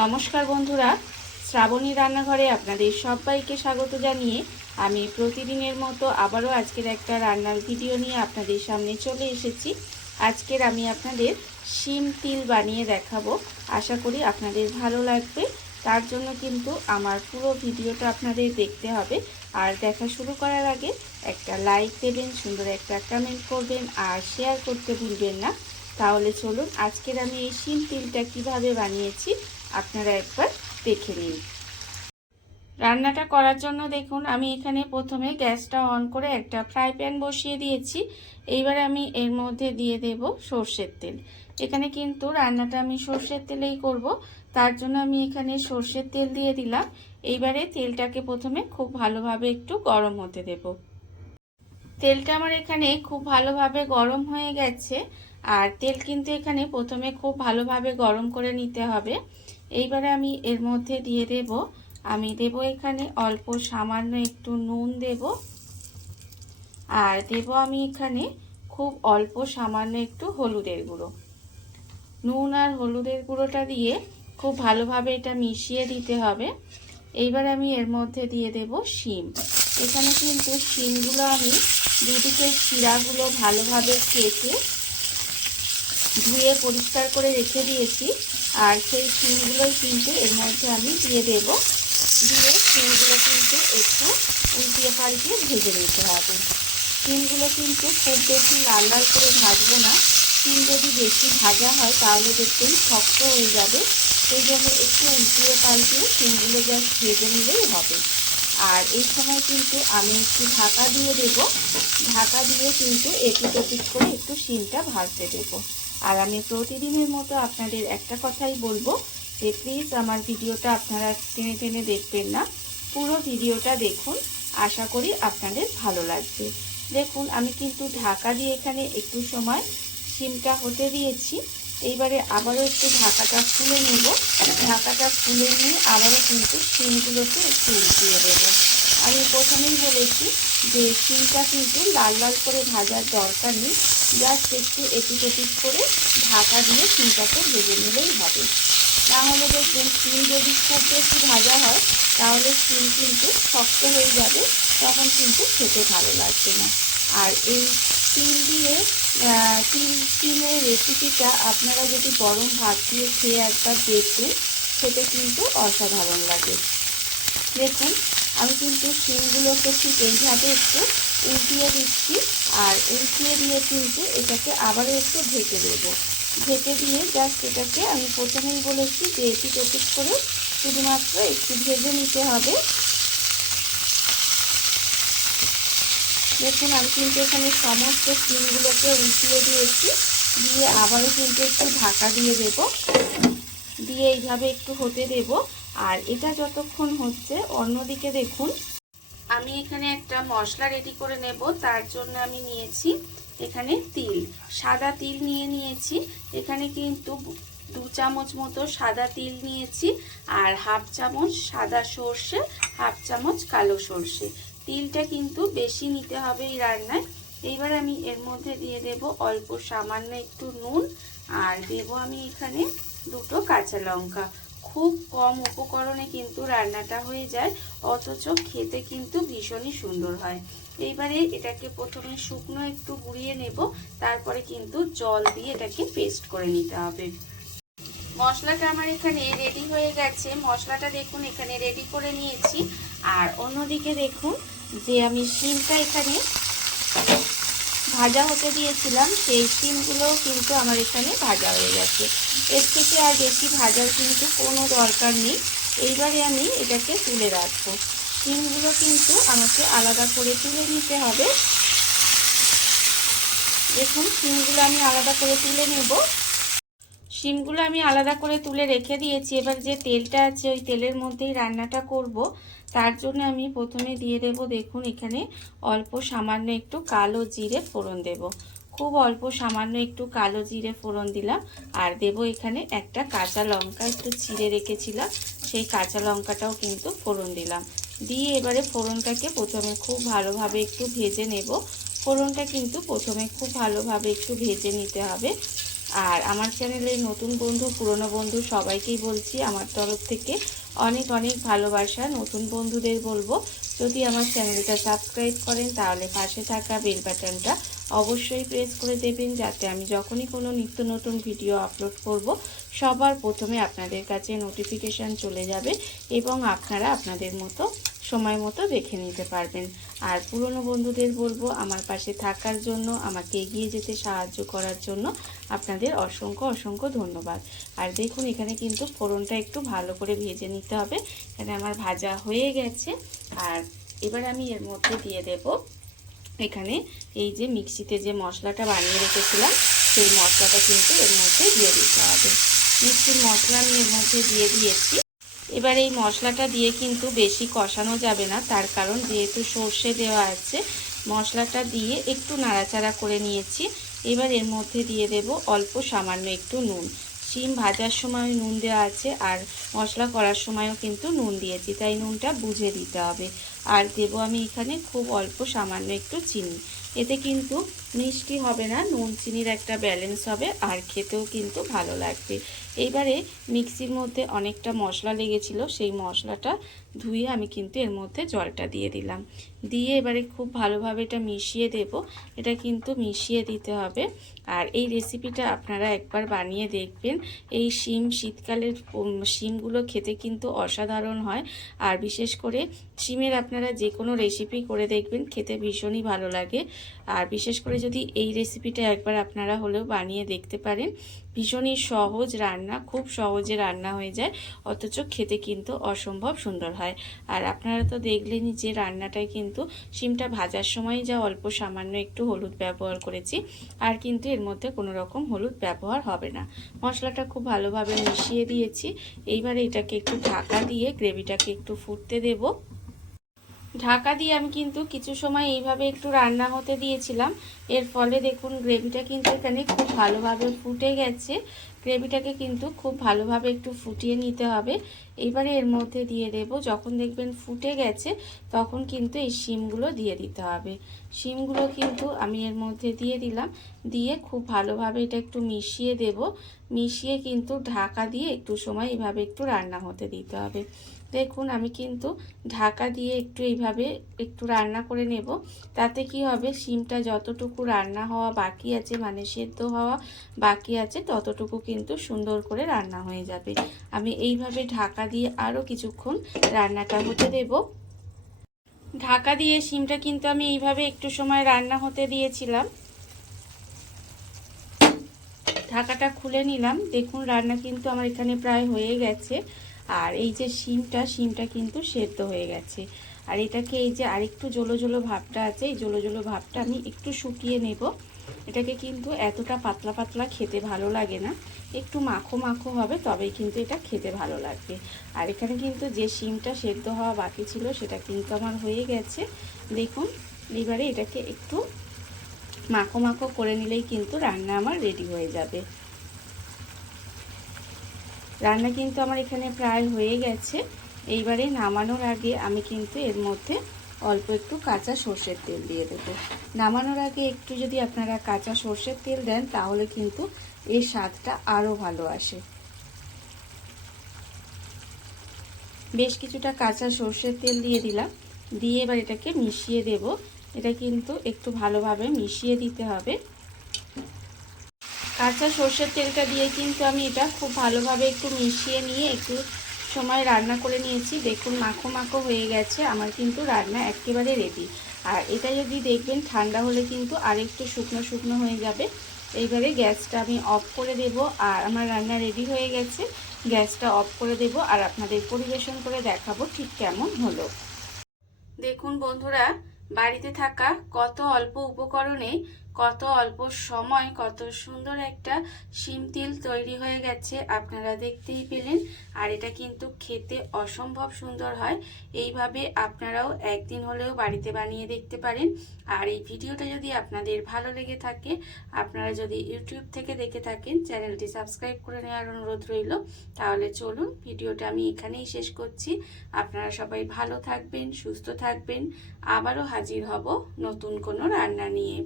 নমস্কার বন্ধুরা, শ্রাবণী রান্নাঘরে আপনাদের সবাইকে স্বাগত জানিয়ে আমি প্রতিদিনের মতো আবারও আজকের একটা রান্নার ভিডিও নিয়ে আপনাদের সামনে চলে এসেছি। আজকের আমি আপনাদের শিম তিল বানিয়ে দেখাবো। আশা করি আপনাদের ভালো লাগবে। তার জন্য কিন্তু আমার পুরো ভিডিওটা আপনাদের দেখতে হবে। আর দেখা শুরু করার আগে একটা লাইক দেবেন, সুন্দর একটা কমেন্ট করবেন আর শেয়ার করতে ভুলবেন না। তাহলে চলুন আজকের আমি এই শিম তিলটা কিভাবে বানিয়েছি আপনারা একবার দেখে নিন। রান্নাটা করার জন্য দেখুন আমি এখানে প্রথমে গ্যাসটা অন করে একটা ফ্রাই প্যান বসিয়ে দিয়েছি। এইবার আমি এর মধ্যে দিয়ে দেব সর্ষের তেল। এখানে কিন্তু রান্নাটা আমি সর্ষের তেলেই করব, তার জন্য আমি এখানে সর্ষের তেল দিয়ে দিলাম। এইবারে তেলটাকে প্রথমে খুব ভালোভাবে একটু গরম হতে দেব। তেলটা আমার এখানে খুব ভালোভাবে গরম হয়ে গেছে। আর তেল কিন্তু এখানে প্রথমে খুব ভালোভাবে গরম করে নিতে হবে। এইবারে আমি এর মধ্যে দিয়ে দেব এখানে অল্প সামান্য একটু নুন দেব। আর দেব আমি এখানে খুব অল্প সামান্য একটু হলুদের গুঁড়ো। নুন আর হলুদের গুঁড়োটা দিয়ে খুব ভালোভাবে এটা মিশিয়ে দিতে হবে। এইবার আমি এর মধ্যে দিয়ে দেব শিম। এখানে কিন্তু শিমগুলো আমি দুদিকের চিড়াগুলো ভালোভাবে কেটে ধুয়ে পরিষ্কার করে রেখে দিয়েছি। আর সেই শিমগুলোই কিন্তু এর মধ্যে আমি দিয়ে দেব। দিয়ে শিমগুলো কিন্তু একটু উল্টিয়ে পাল্টিয়ে ভেজে নিতে হবে। শিমগুলো কিন্তু খুব বেশি লাল লাল করে ভাজবো না। শিম যদি বেশি ভাজা হয় তাহলে দেখবেন শক্ত হয়ে যাবে। সেই জন্য একটু উল্টিয়ে পাল্টিয়ে শিমগুলো জাস্ট ভেজে নিলেই হবে। আর এই সময় কিন্তু আমি একটু ঢাকা দিয়ে দেব। ঢাকা দিয়ে কিন্তু এপিট ওপিট করে একটু শিমটা ভাজতে দেবো। আর আমি প্রতিদিনের মতো আপনাদের একটা কথাই বলবো যে প্লিজ আমার ভিডিওটা আপনারা টেনে টেনে দেখবেন না, পুরো ভিডিওটা দেখুন। আশা করি আপনাদের ভালো লাগবে। দেখুন আমি কিন্তু ঢাকা দিয়ে এখানে একটু সময় শিমটা হতে দিয়েছি। এইবারে আবারও একটু ঢাকাটা খুলে নেব। ঢাকাটা খুলে নিয়ে আবারও কিন্তু শিমগুলোকে একটু উল্টিয়ে দেবো। আমি প্রথমেই বলেছি যে শিমটা কিন্তু লাল লাল করে ভাজার দরকার নেই, জাস্ট একটু এপিট ওপিট করে ঢাকা দিয়ে শিমটাকে ভেজে নিলেই হবে। না হলে দেখবেন শিম যদি খুব বেশি ভাজা হয় তাহলে শিম কিন্তু শক্ত হয়ে যাবে, তখন কিন্তু খেতে ভালো লাগবে না। আর এই তিল দিয়ে শিমের রেসিপিটা আপনারা যদি গরম ভাত দিয়ে খেয়ে একবার দেখবেন, খেতে কিন্তু অসাধারণ লাগে। দেখুন আমি কিন্তু শিমগুলোকে ঠিক এইভাবে একটু উল্টিয়ে দিচ্ছি। আর উল্টিয়ে দিয়ে কিন্তু এটাকে আবারও একটু ঢেকে দেবো। ঢেকে দিয়ে জাস্ট এটাকে আমি প্রথমেই বলেছি যে এপিট ওপিট করে শুধুমাত্র একটু ভেজে নিতে হবে। দেখুন আমি কিন্তু এখানে সমস্ত শিমগুলোকে উল্টিয়ে দিয়েছি। দিয়ে আবারও কিন্তু একটু ঢাকা দিয়ে দেব। দিয়ে এইভাবে একটু হতে দেব। আর এটা যতক্ষণ হচ্ছে অন্যদিকে দেখুন আমি এখানে একটা মশলা রেডি করে নেব। তার জন্য আমি নিয়েছি এখানে তিল, সাদা তিল নিয়েছি। এখানে কিন্তু 2 চামচ মতো সাদা তিল নিয়েছি। আর হাফ চামচ সাদা সর্ষে, হাফ চামচ কালো সর্ষে। তিলটা কিন্তু বেশি নিতে হবে এই রান্নায়। এইবার আমি এর মধ্যে দিয়ে দেব অল্প সামান্য একটু নুন। আর দেব আমি এখানে 2টো কাঁচা লঙ্কা। খুব কম উপকরণে কিন্তু রান্নাটা হয়ে যায়, অথচ খেতে কিন্তু ভীষণই সুন্দর হয়। এইবারে এটাকে প্রথমে শুকনো একটু গুঁড়িয়ে নেব, তারপরে কিন্তু জল দিয়ে এটাকে পেস্ট করে নিতে হবে। মশলাটা আমার এখানে রেডি হয়ে গেছে। মশলাটা দেখুন এখানে রেডি করে নিয়েছি। আর অন্যদিকে দেখুন যে আমি শিমটা এখানে ভাজা হতে দিয়েছিলাম, সেই শিমগুলোও কিন্তু আমার এখানে ভাজা হয়ে গেছে। এর থেকে আর বেশি ভাজার কিন্তু কোনো দরকার নেই। এইবারে আমি এটাকে তুলে রাখবো। শিমগুলো কিন্তু আমাকে আলাদা করে তুলে নিতে হবে। দেখুন শিমগুলো আমি আলাদা করে তুলে নেব। শিমগুলো আমি আলাদা করে তুলে রেখে দিয়েছি। এবার যে তেলটা আছে ওই তেলের মধ্যেই রান্নাটা করব। তার জন্য আমি প্রথমে দিয়ে দেব দেখুন এখানে অল্প সামান্য একটু কালো জিরে ফোড়ন দেব। খুব অল্প সামান্য একটু কালো জিরে ফোড়ন দিলাম। আর দেব এখানে একটা কাঁচা লঙ্কা একটু চিড়ে রেখেছিলাম, সেই কাঁচা লঙ্কাটাও কিন্তু ফোড়ন দিলাম। দিয়ে এবারে ফোড়নটাকে প্রথমে খুব ভালোভাবে একটু ভেজে নেব। ফোড়নটা কিন্তু প্রথমে খুব ভালোভাবে একটু ভেজে নিতে হবে। আর আমার চ্যানেলে নতুন বন্ধু পুরনো বন্ধু সবাইকেই বলছি আমার তরফ থেকে অনেক অনেক ভালোবাসা। নতুন বন্ধুদের বলবো যদি আমার চ্যানেলটা সাবস্ক্রাইব করেন তাহলে পাশে থাকা বেল বাটনটা অবশ্যই প্রেস করে দেবেন, যাতে আমি যখনই কোনো নিত্য নতুন ভিডিও আপলোড করব সবার প্রথমে আপনাদের কাছে নোটিফিকেশান চলে যাবে এবং আপনারা আপনাদের মতো সময় মতো দেখে নিতে পারবেন। আর পুরনো বন্ধুদের বলবো আমার পাশে থাকার জন্য, আমাকে এগিয়ে যেতে সাহায্য করার জন্য আপনাদের অসংখ্য অসংখ্য ধন্যবাদ। আর দেখুন এখানে কিন্তু ফোড়নটা একটু ভালো করে ভেজে নিতে হবে। এখানে আমার ভাজা হয়ে গেছে। আর এবার আমি এর মধ্যে দিয়ে দেব এখানে এই যে মিক্সিতে যে মশলাটা বানিয়ে রেখেছিলাম সেই মশলাটা কিন্তু এর মধ্যে দিয়ে দিতে হবে। মিক্সির মশলা আমি এর মধ্যে দিয়ে দিয়েছি। এবার এই মশলাটা দিয়ে কিন্তু বেশি কষানো যাবে না, তার কারণ যেহেতু সর্ষে দেওয়া আছে। মশলাটা দিয়ে একটু নাড়াচাড়া করে নিয়েছি। এবার এর মধ্যে দিয়ে দেব অল্প সামান্য একটু নুন। শিম ভাজার সময় নুন দেওয়া আছে আর মশলা করার সময়ও কিন্তু নুন দিয়েছি, তাই নুনটা বুঝে দিতে হবে। আর দেব আমি এখানে খুব অল্প সামান্য একটু চিনি। এতে কিন্তু মিষ্টি হবে না, নুন চিনির একটা ব্যালেন্স হবে আর খেতেও কিন্তু ভালো লাগবে। এইবারে মিক্সির মধ্যে অনেকটা মশলা লেগেছিল, সেই মশলাটা ধুয়ে আমি কিন্তু এর মধ্যে জলটা দিয়ে দিলাম। দিয়ে এবারে খুব ভালোভাবে এটা মিশিয়ে দেব। এটা কিন্তু মিশিয়ে দিতে হবে। আর এই রেসিপিটা আপনারা একবার বানিয়ে দেখবেন। এই শীতকালের শিমগুলো খেতে কিন্তু অসাধারণ হয়। আর বিশেষ করে শিমের আপনারা যে কোনো রেসিপি করে দেখবেন, খেতে ভীষণই ভালো লাগে। আর বিশেষ করে যদি এই রেসিপিটা একবার আপনারা হলেও বানিয়ে দেখতে পারেন, ভীষণই সহজ রান্না, খুব সহজে রান্না হয়ে যায়, অথচ খেতে কিন্তু অসম্ভব সুন্দর হয়। আর আপনারা তো দেখলেনই যে রান্নাটায় কিন্তু শিমটা ভাজার সময় যা অল্প সামান্য একটু হলুদ ব্যবহার করেছি, আর কিন্তু এর মধ্যে কোনো রকম হলুদ ব্যবহার হবে না। মশলাটা খুব ভালোভাবে মিশিয়ে দিয়েছি। এইবারে এটাকে একটু ঢাকা দিয়ে গ্রেভিটাকে একটু ফুটতে দেব। ঢাকা দিয়ে আমি কিন্তু কিছু সময় এইভাবে একটু রান্না হতে দিয়েছিলাম। এর ফলে দেখুন গ্রেভিটা কিন্তু এখানে খুব ভালোভাবে ফুটে গেছে। গ্রেভিটাকে কিন্তু খুব ভালোভাবে একটু ফুটিয়ে নিতে হবে। এবারে এর মধ্যে দিয়ে দেব, যখন দেখবেন ফুটে গেছে তখন কিন্তু এই শিমগুলো দিয়ে দিতে হবে। শিমগুলো কিন্তু আমি এর মধ্যে দিয়ে দিলাম। দিয়ে খুব ভালোভাবে এটা একটু মিশিয়ে দেব। মিশিয়ে কিন্তু ঢাকা দিয়ে একটু সময় এভাবে একটু রান্না হতে দিতে হবে। দেখুন আমি কিন্তু ঢাকা দিয়ে একটু এইভাবে একটু রান্না করে নেব। তাতে কি হবে, শিমটা যতটুকু রান্না হওয়া বাকি আছে, মানে সেদ্ধ হওয়া বাকি আছে, ততটুকু কিন্তু সুন্দর করে রান্না হয়ে যাবে। আমি এইভাবে ঢাকা দিয়ে আরও কিছুক্ষণ রান্নাটা হতে দেব। ঢাকা দিয়ে শিমটা কিন্তু আমি এইভাবে একটু সময় রান্না হতে দিয়েছিলাম। ঢাকাটা খুলে নিলাম। দেখুন রান্না কিন্তু আমার এখানে প্রায় হয়ে গেছে। আর এই যে শিমটা কিন্তু সেদ্ধ হয়ে গেছে। আর এটাকে এই যে আরেকটু জলো জলো ভাবটা আছে, এই জলো জলো ভাবটা আমি একটু শুকিয়ে নেব। এটাকে কিন্তু এতটা পাতলা পাতলা খেতে ভালো লাগে না, একটু মাখো মাখো হবে, তবেই কিন্তু এটা খেতে ভালো লাগবে। আর এখানে কিন্তু যে শিমটা সেদ্ধ হওয়া বাকি ছিল সেটা কিন্তু আমার হয়ে গেছে। দেখুন এবারে এটাকে একটু মাখো মাখো করে নিলেই কিন্তু রান্না আমার রেডি হয়ে যাবে। রান্না কিন্তু আমার এখানে প্রায় হয়ে গেছে। এইবারে নামানোর আগে আমি কিন্তু এর মধ্যে অল্প একটু কাঁচা সর্ষের তেল দিয়ে দেব। নামানোর আগে একটু যদি আপনারা কাঁচা সর্ষের তেল দেন তাহলে কিন্তু এর স্বাদটা আরও ভালো আসে। বেশ কিছুটা কাঁচা সর্ষের তেল দিয়ে দিলাম। দিয়ে এবার এটাকে মিশিয়ে দেব। এটা কিন্তু একটু ভালোভাবে মিশিয়ে দিতে হবে। কাঁচা সর্ষের তেলটা দিয়ে কিন্তু আমি এটা খুব ভালোভাবে একটু মিশিয়ে নিয়ে একটু সময় রান্না করে নিয়েছি। দেখুন মাখো মাখো হয়ে গেছে, আমার কিন্তু রান্না একেবারে রেডি। আর এটা যদি দেখবেন ঠান্ডা হলে কিন্তু আরেকটু শুকনো শুকনো হয়ে যাবে। এইবারে গ্যাসটা আমি অফ করে দেব। আর আমার রান্না রেডি হয়ে গেছে। গ্যাসটা অফ করে দেব আর আপনাদের পরিবেশন করে দেখাবো ঠিক কেমন হলো। দেখুন বন্ধুরা, বাড়িতে থাকা কত অল্প উপকরণে কত অল্প সময় কত সুন্দর একটা শিম তিল তৈরি হয়ে গেছে, আপনারা দেখতেই পেলেন। আর এটা কিন্তু খেতে অসম্ভব সুন্দর হয়। এইভাবে আপনারাও একদিন হলেও বাড়িতে বানিয়ে দেখতে পারেন। আর এই ভিডিওটা যদি আপনাদের ভালো লেগে থাকে, আপনারা যদি ইউটিউব থেকে দেখে থাকেন, চ্যানেলটি সাবস্ক্রাইব করে নেওয়ার অনুরোধ রইল। তাহলে চলুন ভিডিওটা আমি এখানেই শেষ করছি। আপনারা সবাই ভালো থাকবেন, সুস্থ থাকবেন। আবারও হাজির হব নতুন কোনো রান্না নিয়ে।